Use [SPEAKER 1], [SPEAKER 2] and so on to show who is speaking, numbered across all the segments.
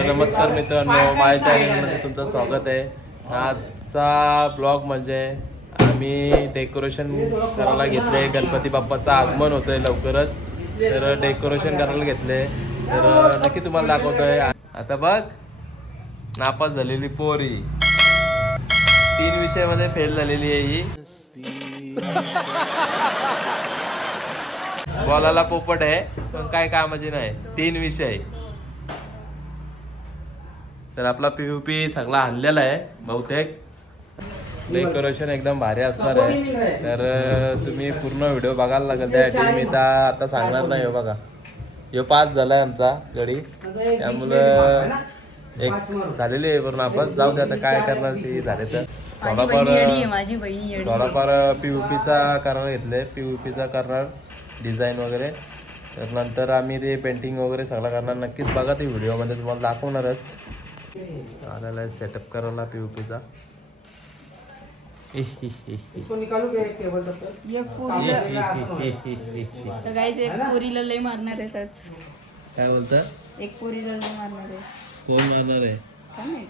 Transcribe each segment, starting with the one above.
[SPEAKER 1] नमस्कार मित्रांनो माझ्या चॅनलमध्ये तुमचं स्वागत आहे. आजचा ब्लॉग म्हणजे आम्ही डेकोरेशन करायला घेतले. गणपती बाप्पाचं आगमन होतंय लवकरच. तर डेकोरेशन करायला घेतले. तर नक्की तुम्हाला दाखवतोय. आता बघ नापास झालेली पोरी. तीन विषयामध्ये फेल झालेली आहे ही. बॉलाला पोपट आहे पण काय कामाची नाही. तीन विषय. तर आपला पीयूपी सगळा आणलेला आहे बहुतेक. डेकोरेशन एकदम भारी असणार आहे. तर तुम्ही पूर्ण व्हिडिओ बघायला लागेल त्यासाठी मी आता सांगणार नाही हो बघा. ह्यो पाच झालाय आमचा गडी. त्यामुळं एक झालेली आहे पूर्ण आपण. जाऊ दे आता काय करणार ती झाले तर.
[SPEAKER 2] आहे
[SPEAKER 1] थोडाफार
[SPEAKER 2] आहे.
[SPEAKER 1] थोडाफार पीयूपीचा करणार घेतले. पीयूपीचा करणार डिझाईन वगैरे. तर नंतर आम्ही ते पेंटिंग वगैरे सगळं करणार. नक्कीच बघा ते व्हिडिओमध्ये तुम्हाला दाखवणारच. आलेला आहे सेटअप करायला पीयूपीचा
[SPEAKER 3] इसको निकालू क्या एक टेबल तब तक?
[SPEAKER 2] एक पोरीला लय मारणार आहे
[SPEAKER 1] काय बोलतात
[SPEAKER 2] एक पोरीला लय मारणार आहे.
[SPEAKER 1] कोण मारणार आहे?
[SPEAKER 2] काय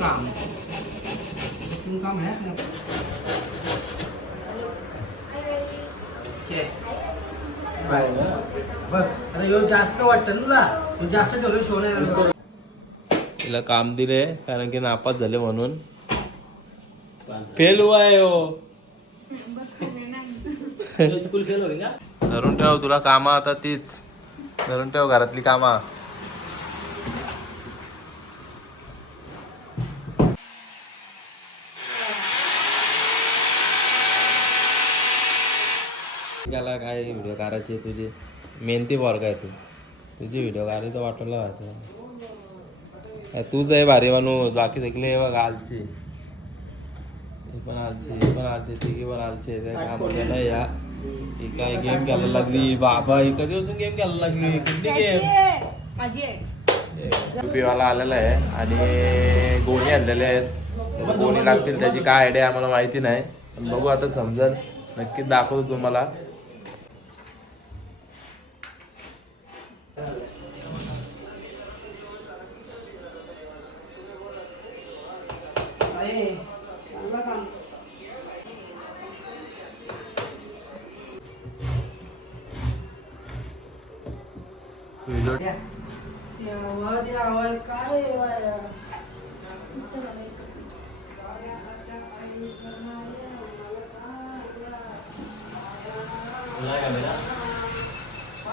[SPEAKER 3] काम. है अपने क्या? बघ आता ह्यो जास्त वाटतं ना तुला? ह्यो जास्त ठेवलं शो नाही लागला.
[SPEAKER 1] तिला. काम दिले कारण की नापास झाले म्हणून. फेल है.
[SPEAKER 3] स्कूल फेल हो गया
[SPEAKER 1] धरून ठेव तुला कामा आता तीच. धरून ठेव घरातली कामा. त्याला काय व्हिडिओ काढायची तुझी? मेहनती पोरगा आहे तू. तुझी व्हिडिओ काढली तर वाटवला होता तूच आहे भारी माणूस. बाकी सगळे हे बघ आलची. पण आलची पण आलची तिघी पण आलची. काय नाही या. ही काय गेम खेळायला लागली? बाबा ही कधीपासून गेम खेळायला लागली? कुठली गेम युपीवाला आलेला आहे आणि गोणी आणलेले आहेत. गोणी लागतील त्याची काय आयडिया आम्हाला माहिती नाही. पण बघू आता समजेल. नक्कीच दाखवतो तुम्हाला. व्हिडिओ
[SPEAKER 3] आवाज आवाज काय आहे?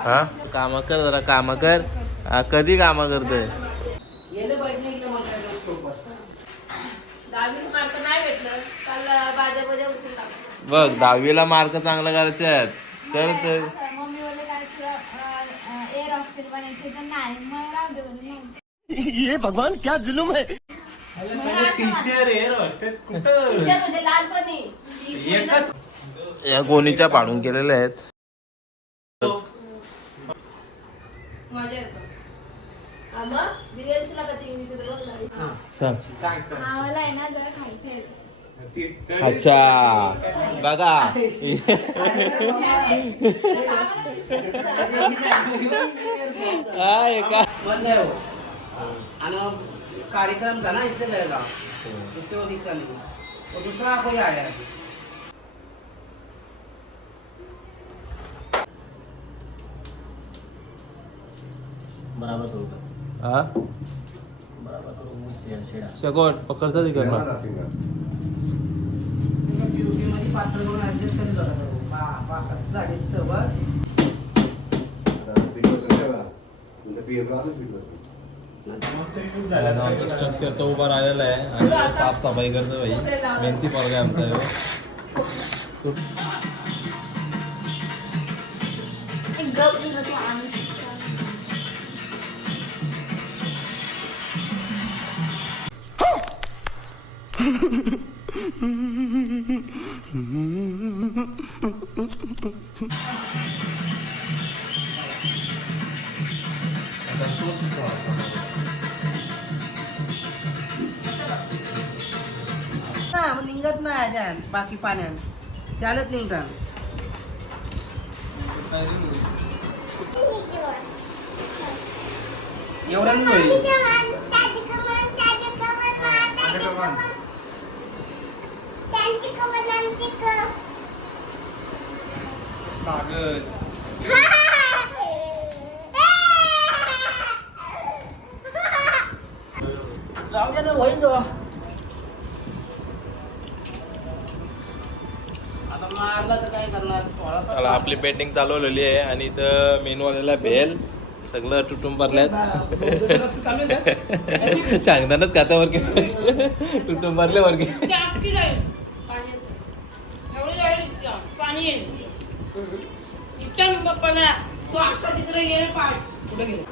[SPEAKER 1] हा? कामं कर जरा कामं कर. कधी कामं करतोय? बघ दहावीला मार्क चांगला करायचे आहेत. तर तर
[SPEAKER 4] मम्मी बोलले काय तुला एअर हॉस्टेल बनायचे तर नाही मग राहू दे बोलले नाही.
[SPEAKER 2] टीचर म्हणजे लहानपणी
[SPEAKER 1] या गोणीच्या पाडून केलेल्या आहेत.
[SPEAKER 2] मजा येतो. हा मग दिव्यांशीला कधी इंग्लिश येतं बघ ना.
[SPEAKER 1] सांग.
[SPEAKER 4] आम्हाला आहे ना जरा
[SPEAKER 1] अच्छा. बघा काय का?
[SPEAKER 3] बंद आहे हो. आणि कार्यक्रम था ना इसलिए लगेगा उसके वो दिक्कत नहीं और दूसरा कोई आया है बराबर करूँगा
[SPEAKER 1] हा?
[SPEAKER 3] बराबर करूँगा शेड. शेडा
[SPEAKER 1] शकट पकडचा तिकडनं
[SPEAKER 3] मध्ये पातळ करून ऍडजस्ट जरा बा बा कसला दिसतं बघ.
[SPEAKER 1] स्ट्रक्चर तो उभा राहिलेला आहे आणि साफसफाई करतो भाई मेहनती पोरगा आहे आमचा ह्यो.
[SPEAKER 4] एक गप दिलं तू आणू शकतो
[SPEAKER 3] ना मग निघत नाही ह्याच्यात बाकी पाण्यात त्यालाच निघतात एवढा नाही होईल जाऊ द्या ना, होईल तो आता मारला तर काय करणार थोडासा
[SPEAKER 1] चला आपली पेंटिंग चालवलेली आहे आणि इथं मेनू आलेला भेल. सगळं तुटून भरल्यात. सांगतानाच खात्यावर तुटून भरले वर
[SPEAKER 2] ती अख्खी जाईल पाणी असेल एवढी जाईल इतकं. पाणी येईल इतक्या पप्पाला तो अख्खा तिकडे येईल पाणी
[SPEAKER 3] कुठे गेले?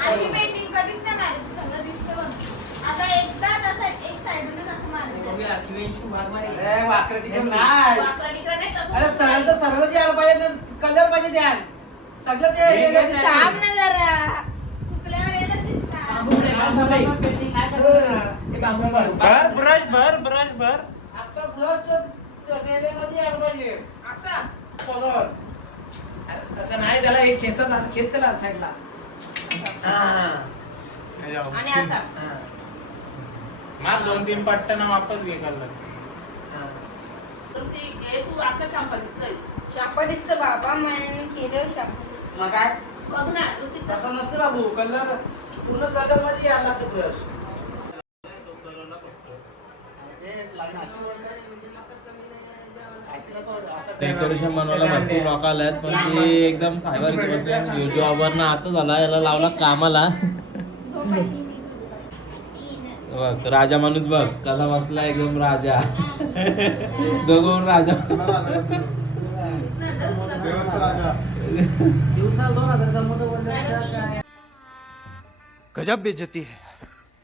[SPEAKER 4] अशी पेंटिंग कधीच नाही मारायची सगळं दिसतं बघ. आता एकदाच असं एक साईडूनच असं मारायचं
[SPEAKER 3] अरे वाकडं टिकून नाही.
[SPEAKER 2] वाकडा तिकडे नाही तसं
[SPEAKER 3] अरे सरळ तर सरळ यायला पाहिजे कलर पाहिजे द्या सगळं ते
[SPEAKER 2] थांब ना जरा.
[SPEAKER 4] सुकल्यावर येतच दिसतात
[SPEAKER 3] ब्रश भर ब्रश भर आता ब्रश तर रेल्वेमध्ये यायला पाहिजे.
[SPEAKER 2] असा?
[SPEAKER 3] कलर
[SPEAKER 5] तसं नाही त्याला एक खेचत असं खेच त्याला साईडला.
[SPEAKER 2] आणि असा?
[SPEAKER 1] माप दोन तीन पट्ट्यानं वापस घे कलर
[SPEAKER 2] तर ती घे तू अख्खा शांपा दिसतोय. शांपा दिसतं बाबा मैंने केलं शांपा
[SPEAKER 3] मग काय?
[SPEAKER 2] बघ ना ऋतिक
[SPEAKER 3] तसं नसतं बाबू कलर पूर्ण कलरमध्ये यायला लागतं ब्रश
[SPEAKER 1] डेकोरेशन बनवायला भरपूर लोक आले आहेत पण ते एकदम सायबर जॉबवर आता झाला याला लावला कामाला. बघ राजा माणूस बघ कसा बसला एकदम राजा. दोघं राजा. गजब बेजती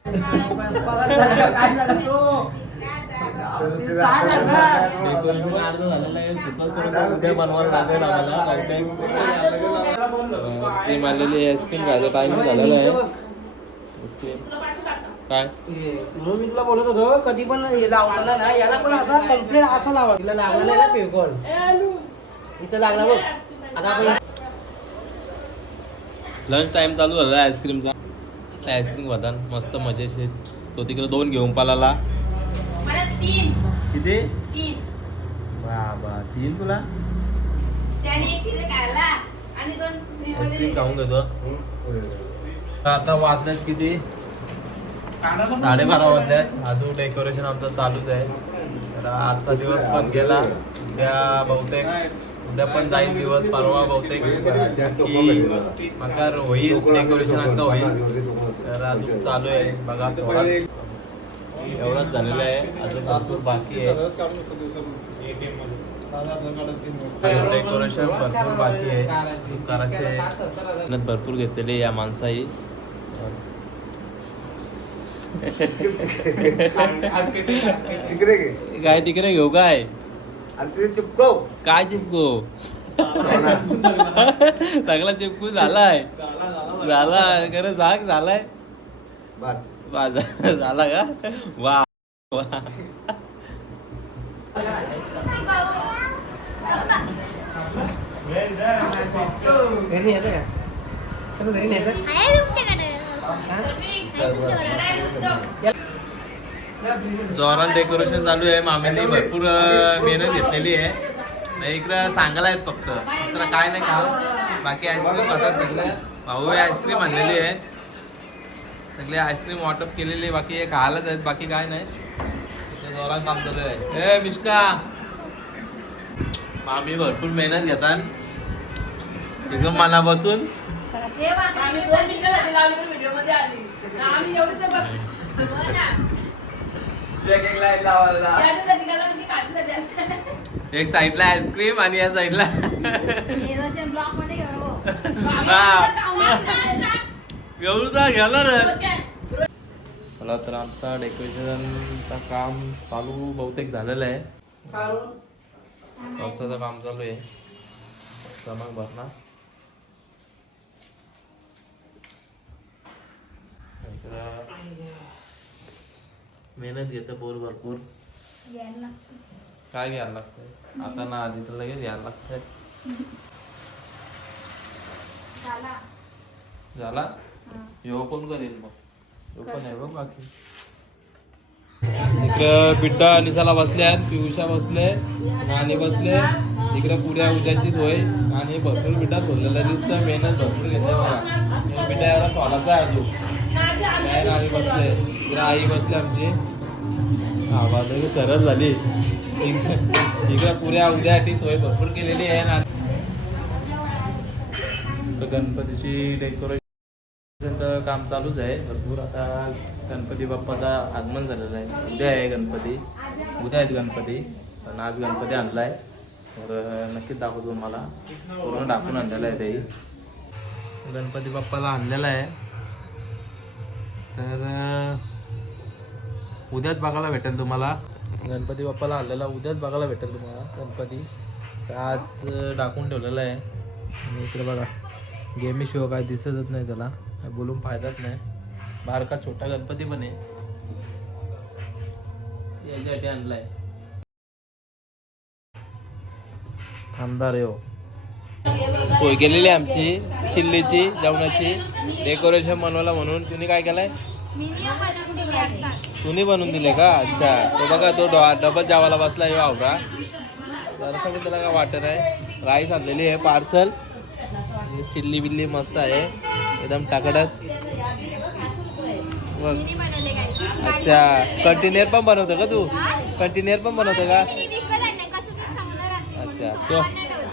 [SPEAKER 3] पगार
[SPEAKER 1] अर्ध झालेलं आहे. सुपर करून उद्या बनवायला लागेल आम्हाला. आईस्क्रीम आलेली आहे. आईस्क्रीम खायचा टाइम झालेला आहे. आईस्क्रीम? काय?
[SPEAKER 3] म्हणून मी तुला बोलत होतो कधी पण लावला ना याला पण असा कंप्लीट असा लावा. तिला लागलेला आहे ना इथं लागला बघ. आता आपण
[SPEAKER 1] लंच टाइम चालू झाला आईस्क्रीमचा आईस्क्रीम होता मस्त मजेशीर. तो तिकडे दोन घेऊन पालाला.
[SPEAKER 2] मला तीन.
[SPEAKER 1] किती?
[SPEAKER 2] तीन.
[SPEAKER 1] बाबा तीन तुला?
[SPEAKER 2] त्याने एक तिथे खायला आणि दोन free मध्ये
[SPEAKER 1] आईस्क्रीम
[SPEAKER 2] दिले.
[SPEAKER 1] खाऊन घेतो. आता वाजल्यात किती? साडेबारा वाजल्यात अजून डेकोरेशन आमचं चालूच आहे. तर आजचा दिवस पण गेला. उद्या बहुतेक उद्या पण जाईल दिवस परवा बहुतेक. की होईल डेकोरेशन अख्खं होईल. तर अजून चालू आहे. बघा एवढंच झालेलं आहे. अजून भरपूर बाकी आहे. डेकोरेशन भरपूर बाकी आहे. मेहनत भरपूर घेतलेली या माणसाही. काय तिकडे घेऊ काय?
[SPEAKER 6] चिपकव.
[SPEAKER 1] काय चिपको? सगळा चिपकू झालाय. झाला खरं सांग झालाय.
[SPEAKER 6] बस.
[SPEAKER 1] झाला का? वा वा.
[SPEAKER 3] घरी न्यायचं का? सगळं घरी न्यायचं
[SPEAKER 4] आहे तुमच्याकडे
[SPEAKER 1] जोरान डेकोरेशन चालू आहे. मामीने भरपूर मेहनत घेतलेली आहे. नाही इकडं सांगायला आहेत फक्त. दुसरं काय नाही का? बाकी आईस्क्रीम सगळे भाऊ आईस्क्रीम आणलेली आहे. सगळे आईस्क्रीम वाटप केलेली बाकी हे खायलाच आहेत बाकी काय नाही. जोरात काम चालू आहे ए मिष्का मामी भरपूर मेहनत घेतात. एकदम मनापासून
[SPEAKER 2] आम्ही दोन मिनिटासाठी लावली पण व्हिडिओमध्ये आली आम्ही एवढंच बस याच्यासाठी गेला काढण्यासाठी आला.
[SPEAKER 1] एक साईडला आईस्क्रीम आणि या साईडला. हा. घेणारच
[SPEAKER 2] काय?
[SPEAKER 1] चला तर आमचा डेकोरेशनचा काम चालू बहुतेक झालेलं आहे पावसाचं काम चालू आहे चमक भरणा इकडं मेहनत घेतं बोर भरपूर. काय घ्यायला लागतंय आता ना आधी तर लगेच घ्यायला लागतंय
[SPEAKER 4] झाला
[SPEAKER 1] झाला कोण करेल मग? पण आहे बघ बाकी. इकडं बिड्डा निसाला बसले पियुषा बसले आणि बसले. इकडे पुऱ्या उद्याची सोय. आणि भरपूर बिड्डा सोडलेला दिसतं मेहनत भरपूर घेतली मला बिड्डा याला सोडायचा आहे अजून काय नानी बसले इकडे आई बसली आमची. आवाज सरळ झाली. इकडे पुऱ्या उद्यासाठी सोय भरपूर केलेली आहे. ना गणपतीची डेकोरेशन काम चालूच आहे. भरपूर आता गणपती बाप्पाचा आगमन झालेलं आहे. उद्या आहे गणपती. उद्या आहेत गणपती पण आज गणपती आणला आहे तर नक्कीच दाखवतो तुम्हाला. पूर्ण दाखवून आणलेलं आहे तेही गणपती बाप्पाला आणलेला आहे. तर उद्याच बघायला भेटेल तुम्हाला. गणपती बाप्पाला आणलेला उद्याच बघायला भेटेल तुम्हाला गणपती. तर आज टाकून ठेवलेला आहे. आणि इकडे बघा. गेमी शिवाय काय दिसतच नाही त्याला. काय बोलून फायदाच नाही. बारका छोटा गणपती पण आहे. याच्यासाठी आणलाय. आमदार आहे हो. सोय केलेली आहे आमची. शिल्लीची जेवणाची डेकोरेशन बनवला म्हणून. तुम्ही काय केलंय? तुम्ही बनवून दिले का? अच्छा. तो बघा तो डो- डबल जावाला बसला आहे आवरा जरासा त्याला काय वाटत आहे राईस आणलेली आहे पार्सल. चिल्ली बिल्ली मस्त आहे. एकदम टाकडक बघ.
[SPEAKER 4] काय
[SPEAKER 1] अच्छा कंटेनर पण बनवतो का तू? कंटेनर पण बनवतो का? अच्छा तो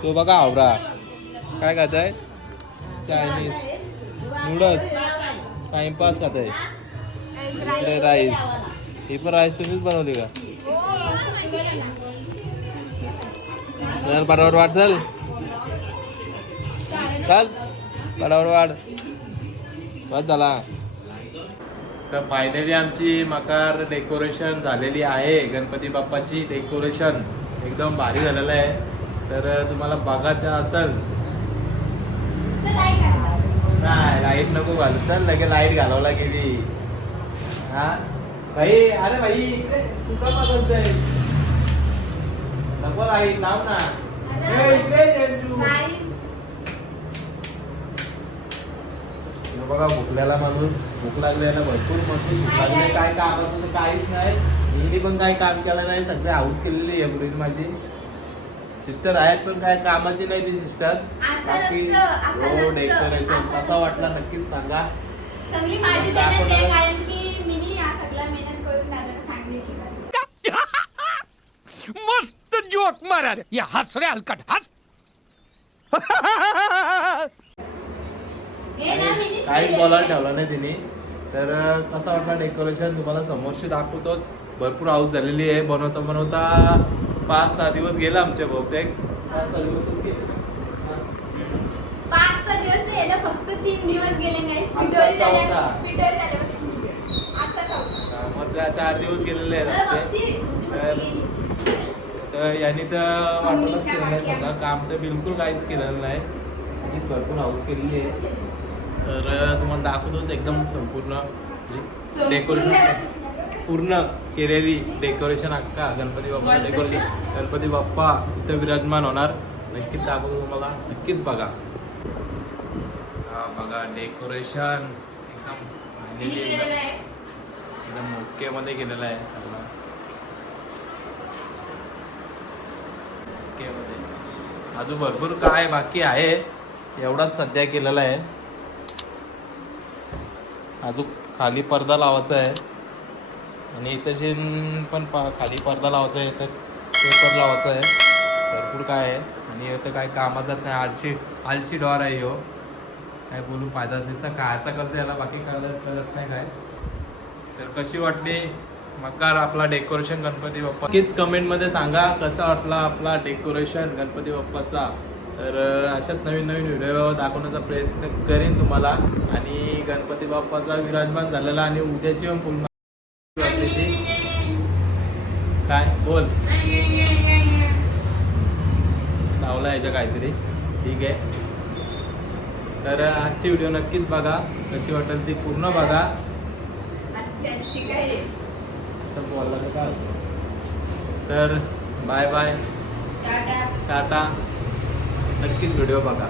[SPEAKER 1] तो बघा आवरा. काय खात आहे चायनीज नूडल्स टाइमपास खात आहे राईस ही पण राईस तुम्हीच बनवली का? चल पटावर वाढ चल. चल पटावर वाढ. बस झाला. तर फायनली आमची मकार डेकोरेशन झालेली आहे. गणपती बाप्पाची डेकोरेशन एकदम भारी झालेलं आहे. तर तुम्हाला बघायचं असेल. नाही लाइट नको घालू. चल लगे लाइट घालवला गेली हा? भाई अरे भाई इकडे कुठं नको लाइट लाव ना. ए, इकडे जेंजू. हे बघा भुकलेला माणूस भूक लागलेला भरपूर मस्त भूक लागले काय काम काहीच नाही. हिने पण काही काम केलं नाही सगळे हाऊस केलेली आहे मुलीने माझी सिस्टर आहेत पण काय कामाची नाही ती सिस्टर बाकी हो डेकोरेशन
[SPEAKER 4] असं
[SPEAKER 1] कसा वाटला नक्कीच सांगा.
[SPEAKER 4] सगळी माझी मेहनत आहे कारण की मिनी या सगळ्या मेहनत करून दादाला सांगितली
[SPEAKER 7] मस्त जोक मारा रे. या हस रे हलकट हस.
[SPEAKER 4] हे ना मिनी
[SPEAKER 1] काही बोलायला ठेवलं नाही तिने. तर कसा वाटला डेकोरेशन? तुम्हाला समोरशी दाखवतोच. भरपूर हाऊस झालेली आहे. बनवता बनवता पाच सहा दिवस गेला आमचे बहुतेक. पाच सहा दिवस
[SPEAKER 4] फक्त तीन दिवस गेले
[SPEAKER 1] चार दिवस गेलेले आहेत तर- यांनी तर वाटतच केलं नाही. काम तर बिलकुल काहीच केलेलं नाही. भरपूर हाऊस केलेली आहे. तर तुम्हाला दाखवतोच एकदम संपूर्ण डेकोरेशन पूर्ण केलेली डेकोरेशन अख्खा गणपती बाप्पा डेकोरेशन गणपती बाप्पा इथं विराजमान होणार. नक्कीच दाखवतो तुम्हाला. नक्कीच बघा. हा बघा डेकोरेशन एकदम एकदम एकदम ओके मध्ये केलेलं आहे सगळं. अजून भरपूर काय बाकी आहे. एवढाच सध्या केलेला आहे. अजून खाली पडदा लावायचा आहे. आणि इथं पण पा खाली पडदा लावायचा आहे तर पेपर लावायचा आहे. भरपूर काय आहे. आणि इथं काय कामाचाच नाही. आलशी आलशी डॉर आहे हो काय बोलू फायदा दिसता खायचा करते याला बाकी कळत कळत नाही काय. तर कशी वाटली? मकार आपला डेकोरेशन गणपती बाप्पा. नक्कीच कमेंटमध्ये सांगा कसा वाटला आपला डेकोरेशन गणपती बाप्पाचा? तर अशाच नवीन नवीन व्हिडिओ दाखवण्याचा प्रयत्न करेन तुम्हाला. आणि गणपती बाप्पाचा विराजमान झालेला आणि उद्याची पण ती. काय? बोल. चावला याच्या काहीतरी. ठीक आहे. तर आजची व्हिडिओ नक्कीच बघा. कशी वाटेल ती पूर्ण बघा? तर बाय बाय. टाटा. नक्कीच व्हिडिओ बघा.